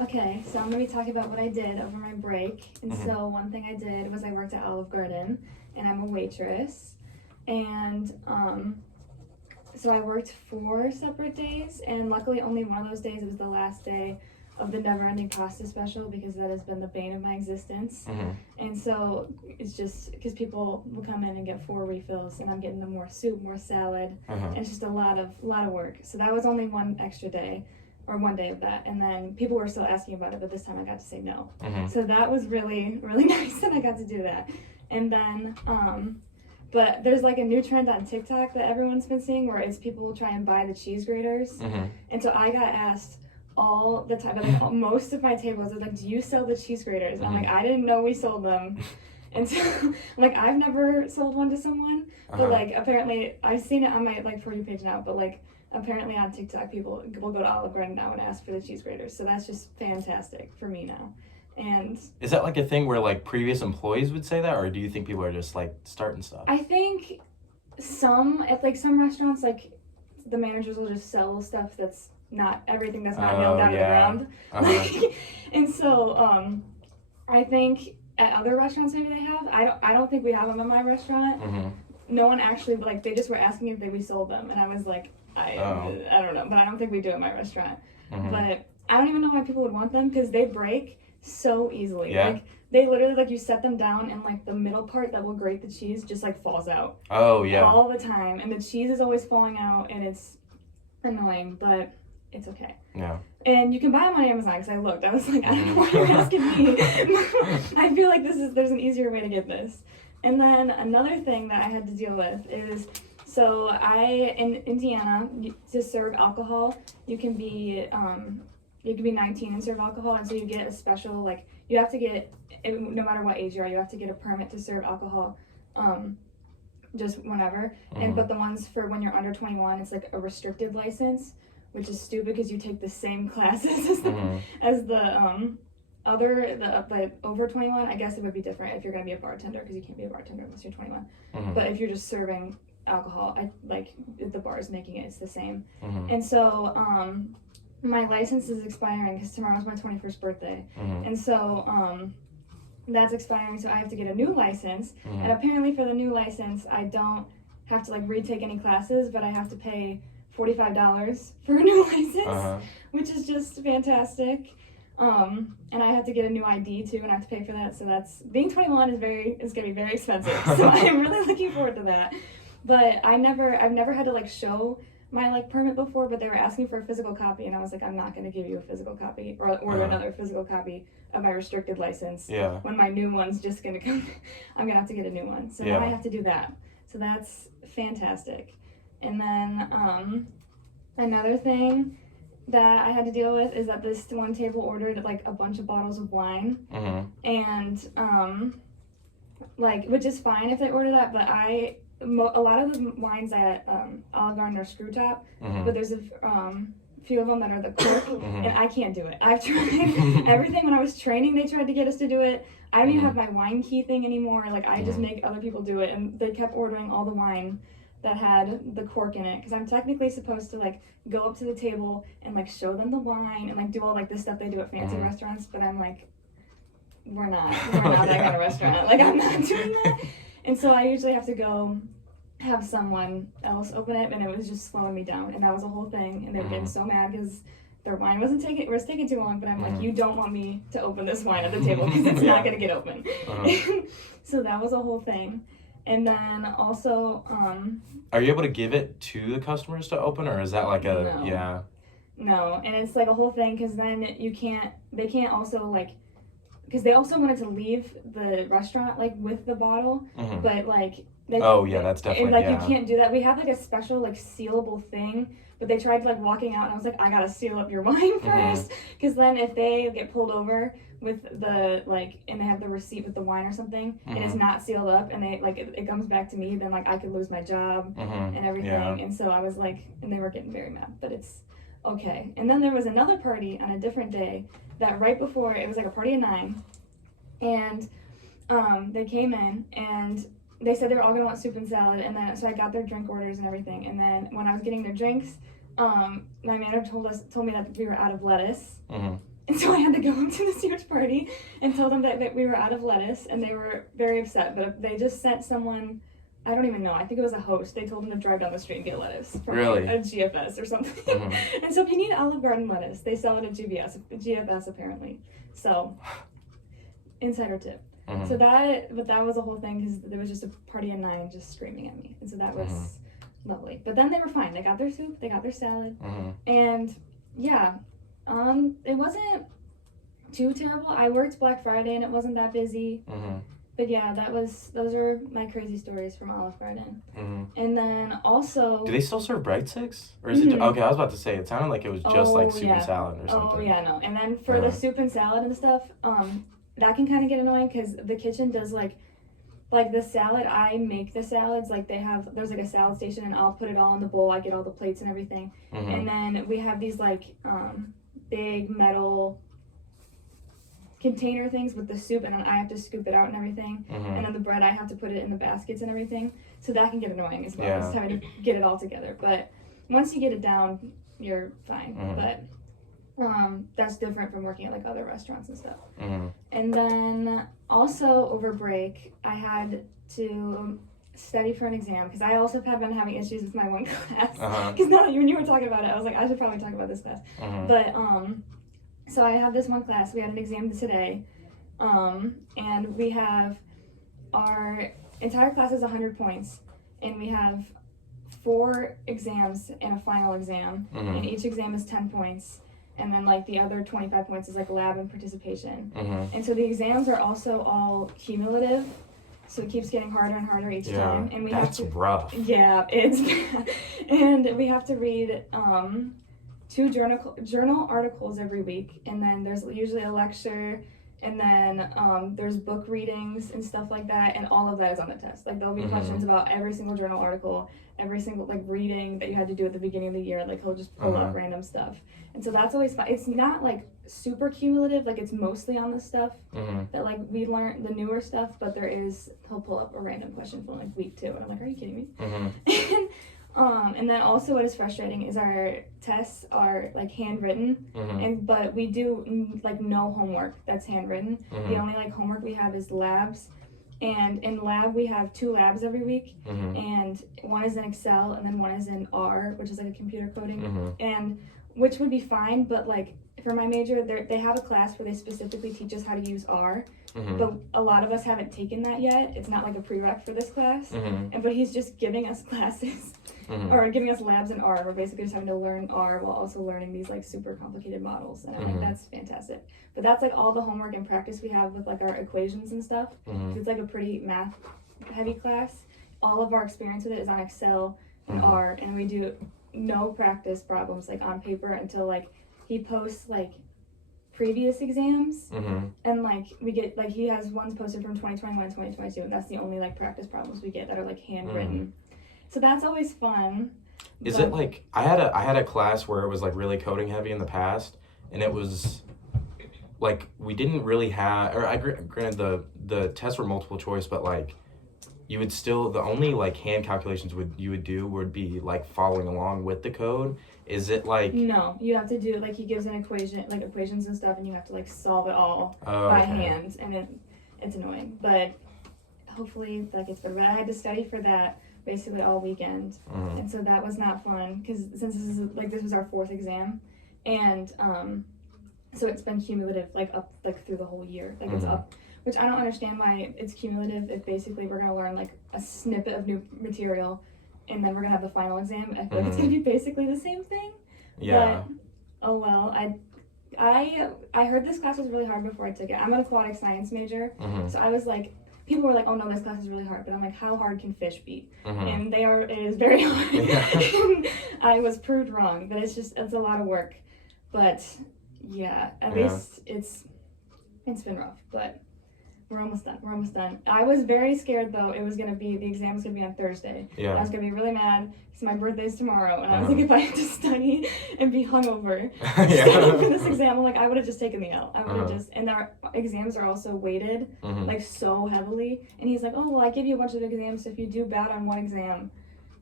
Okay, so I'm going to be talking about what I did over my break. And so one thing I did was I worked at Olive Garden, and I'm a waitress. And so I worked 4 separate days, and luckily only one of those days, it was the last day of the never-ending pasta special, because that has been the bane of my existence. And so it's just because people will come in and get 4 refills, and I'm getting them more soup, more salad, and it's just a lot of work. So that was only one extra day, or one day of that, and then people were still asking about it, but this time I got to say no. So that was really, really nice that I got to do that. And then but there's like a new trend on TikTok that everyone's been seeing, where it's people will try and buy the cheese graters. And so I got asked all the time, like most of my tables are like, do you sell the cheese graters? And I'm like, I didn't know we sold them. And so like I've never sold one to someone, but like apparently I've seen it on my like For You page now, but like apparently on TikTok people will go to Olive Garden now and ask for the cheese graters. So that's just fantastic for me now. And is that like a thing where like previous employees would say that, or do you think people are just like starting stuff? I think some restaurants, like the managers will just sell stuff that's not everything that's not nailed down to the ground. And so I think at other restaurants maybe they have. I don't think we have them at my restaurant. No one actually, like, they just were asking if we sold them, and I was like, I don't know, but I don't think we do at my restaurant. But I don't even know why people would want them, because they break so easily. Like they literally, like, you set them down and like the middle part that will grate the cheese just like falls out all the time, and the cheese is always falling out, and it's annoying, but it's okay. And you can buy them on Amazon, because I looked. I was like, I don't know why you're asking me. I feel like there's an easier way to get this. And then another thing that I had to deal with is, so in Indiana, to serve alcohol, you can be 19 and serve alcohol, and so you get a special, like, you have to get, no matter what age you are, you have to get a permit to serve alcohol, just whenever. But the ones for when you're under 21, it's like a restricted license, which is stupid because you take the same classes as the over 21. I guess it would be different if you're gonna be a bartender, because you can't be a bartender unless you're 21. But if you're just serving alcohol, if the bar is making it, it's the same. And so my license is expiring, because tomorrow's my 21st birthday, and so that's expiring, so I have to get a new license. And apparently for the new license, I don't have to like retake any classes, but I have to pay $45 for a new license, which is just fantastic. And I have to get a new ID too, and I have to pay for that. So that's, being 21 is gonna be very expensive. So I'm really looking forward to that. But I've never had to like show my like permit before, but they were asking for a physical copy, and I was like, I'm not gonna give you a physical copy or order another physical copy of my restricted license when my new one's just gonna come. I'm gonna have to get a new one. So now I have to do that. So that's fantastic. And then another thing that I had to deal with is that this one table ordered like a bunch of bottles of wine, and like, which is fine if they order that, but a lot of the wines at Olive Garden are screw top, but there's a few of them that are the cork, and I can't do it. I've tried everything. When I was training, they tried to get us to do it. I don't even have my wine key thing anymore. Like, I just make other people do it, and they kept ordering all the wine that had the cork in it, because I'm technically supposed to like go up to the table and like show them the wine and like do all like the stuff they do at fancy restaurants, but I'm like, we're not that kind of restaurant. Like, I'm not doing that. And so I usually have to go have someone else open it, and it was just slowing me down, and that was a whole thing, and they were getting so mad because their wine was taking too long, but I'm like, you don't want me to open this wine at the table, because it's not going to get open. So that was a whole thing. And then also are you able to give it to the customers to open, or is that like a No, and it's like a whole thing, because then they can't also like, because they also wanted to leave the restaurant like with the bottle, but like that's definitely, and like you can't do that. We have like a special like sealable thing, but they tried like walking out, and I was like, I gotta seal up your wine first, because then if they get pulled over with the like, and they have the receipt with the wine or something, and it's not sealed up, and they like it comes back to me, then like I could lose my job and everything. And so I was like, and they were getting very mad, but it's okay. And then there was another party on a different day that right before, it was like a party of 9, and they came in and they said they were all gonna want soup and salad, and then so I got their drink orders and everything, and then when I was getting their drinks, my manager told me that we were out of lettuce. And so I had to go to the search party and tell them that we were out of lettuce, and they were very upset. But they just sent someone, I don't even know, I think it was a host. They told him to drive down the street and get lettuce from Really? a GFS or something. And so if you need Olive Garden lettuce, they sell it at GFS apparently. So, insider tip. So that was a whole thing because there was just a party of 9 just screaming at me. And so that was lovely. But then they were fine. They got their soup, they got their salad. And yeah, it wasn't too terrible. I worked Black Friday and it wasn't that busy. But yeah, those are my crazy stories from Olive Garden. And then also, do they still serve breadsticks? Or is it okay? I was about to say it sounded like it was just like soup and salad or something. Oh yeah, no. And then for the soup and salad and stuff, that can kind of get annoying because the kitchen does like the salad. I make the salads like there's like a salad station and I'll put it all in the bowl. I get all the plates and everything. And then we have these like big metal container things with the soup, and then I have to scoop it out and everything. And then the bread, I have to put it in the baskets and everything. So that can get annoying as well, just having to get it all together. But once you get it down, you're fine. But that's different from working at like other restaurants and stuff. And then also over break, I had to study for an exam because I also have been having issues with my one class. Because now when you were talking about it, I was like, I should probably talk about this class. But so I have this one class. We had an exam today, and we have our entire class is 100 points, and we have 4 exams and a final exam, and each exam is 10 points, and then like the other 25 points is like lab and participation. And so the exams are also all cumulative, so it keeps getting harder and harder each time. And we that's have to, rough. Yeah, it's bad. And we have to read 2 journal articles every week, and then there's usually a lecture, and then there's book readings and stuff like that, and all of that is on the test. Like there'll be questions about every single journal article, every single like reading that you had to do at the beginning of the year. Like he'll just pull up random stuff, and so that's always fun. It's not like super cumulative, like it's mostly on the stuff that like we learned, the newer stuff, but he'll pull up a random question from like week 2, and I'm like, are you kidding me? And then also what is frustrating is our tests are like handwritten, but we do like no homework that's handwritten. The only like homework we have is labs, and in lab we have 2 labs every week, and one is in Excel and then one is in R, which is like a computer coding, and which would be fine, but like for my major they have a class where they specifically teach us how to use R. But a lot of us haven't taken that yet. It's not like a prereq for this class. But he's just giving us classes or giving us labs in R. We're basically just having to learn R while also learning these like super complicated models. And I'm like, that's fantastic. But that's like all the homework and practice we have with like our equations and stuff. It's like a pretty math heavy class. All of our experience with it is on Excel and R, and we do no practice problems like on paper until like he posts like previous exams, and like we get like he has ones posted from 2021 and 2022, and that's the only like practice problems we get that are like handwritten. So that's always fun. Is it like I had a class where it was like really coding heavy in the past, and it was like we didn't really have, or granted the tests were multiple choice, but like you would still, the only like hand calculations you would do would be like following along with the code. Is it like... No, you have to do, like, he gives an equation, like equations and stuff, and you have to like solve it all by hand, and it's annoying, but hopefully that gets better. But I had to study for that basically all weekend, and so that was not fun, because since this was our 4th exam, and so it's been cumulative like up like through the whole year, like it's up, which I don't understand why it's cumulative if basically we're going to learn like a snippet of new material, and then we're gonna have the final exam. I feel like it's gonna be basically the same thing. Yeah. But oh well. I heard this class was really hard before I took it. I'm an aquatic science major, so I was like, people were like, oh no, this class is really hard. But I'm like, how hard can fish be? And it is very hard. And I was proved wrong, but it's a lot of work. But yeah, at least it's been rough, but we're almost done. I was very scared though. The exam was gonna be on Thursday. Yeah. I was gonna be really mad because my birthday's tomorrow, and I was like, if I had to study and be hungover for this exam, I'm like, I would have just taken the L. I would have just, and our exams are also weighted like so heavily. And he's like, oh well, I give you a bunch of exams, so if you do bad on one exam,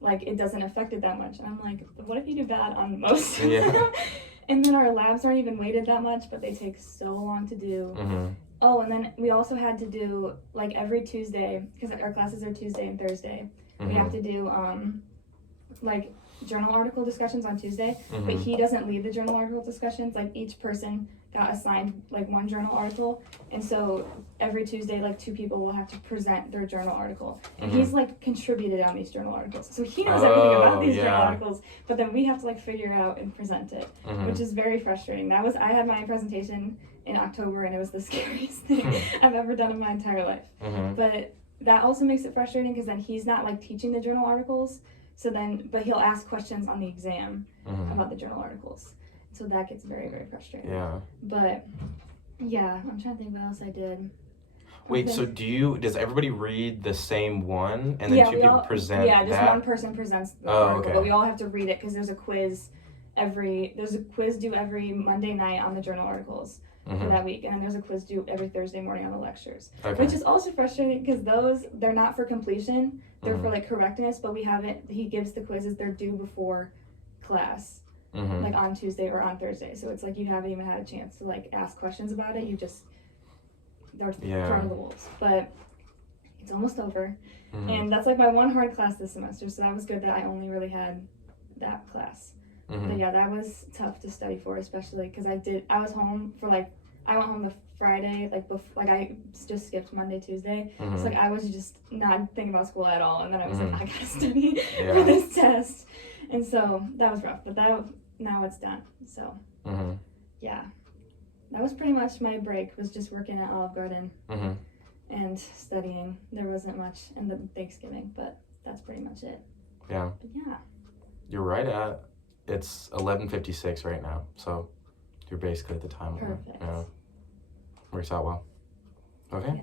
like it doesn't affect it that much. And I'm like, what if you do bad on most? And then our labs aren't even weighted that much, but they take so long to do. Mm-hmm. Oh, and then we also had to do, like, every Tuesday, because our classes are Tuesday and Thursday, we have to do, like, journal article discussions on Tuesday, but he doesn't lead the journal article discussions. Like, each person got assigned, like, one journal article, and so every Tuesday, like, 2 people will have to present their journal article. And he's, like, contributed on these journal articles, so he knows everything about these journal articles, but then we have to, like, figure it out and present it, which is very frustrating. I had my presentation in October, and it was the scariest thing I've ever done in my entire life. But that also makes it frustrating, because then he's not, like, teaching the journal articles, but he'll ask questions on the exam about the journal articles. So that gets very, very frustrating. Yeah. But, yeah, I'm trying to think what else I did. Wait, so does everybody read the same one, and then 2 people present that? Yeah, just one person presents the article, but we all have to read it, because there's a quiz due every Monday night on the journal articles for that week, and then there's a quiz due every Thursday morning on the lectures, which is also frustrating, because they're not for completion, they're for, like, correctness, but he gives the quizzes, they're due before class. Like on Tuesday or on Thursday, so it's like you haven't even had a chance to, like, ask questions about it. They're thrown to the wolves. But it's almost over, and that's, like, my one hard class this semester. So that was good that I only really had that class. But yeah, that was tough to study for, especially because I was home for, like, I went home the Friday, I just skipped Monday, Tuesday. So, like, I was just not thinking about school at all, and then I was like, I gotta study for this test, and so that was rough. But now it's done. So yeah, that was pretty much my break. Was just working at Olive Garden and studying. There wasn't much, and then Thanksgiving, but that's pretty much it. Yeah. But yeah. You're right at. It's 11:56 right now, so you're basically at the time. Perfect. Yeah. Works out well. Okay.